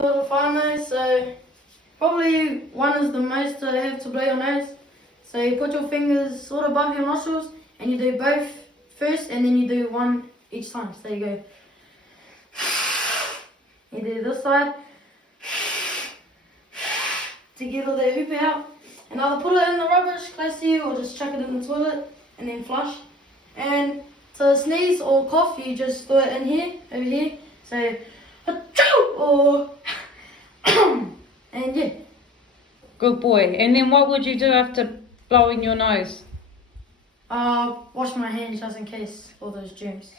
Little farmer, so probably one is the most I have to blow your nose. So you put your fingers sort of above your nostrils and you do both first and then you do one each time. So you go, you do this side to get all that hoop out. And either put it in the rubbish close to you or just chuck it in the toilet and then flush. And to sneeze or cough, you just do it in here, over here. So, achoo, or and yeah. Good boy. And then what would you do after blowing your nose? Wash my hands just in case all those germs.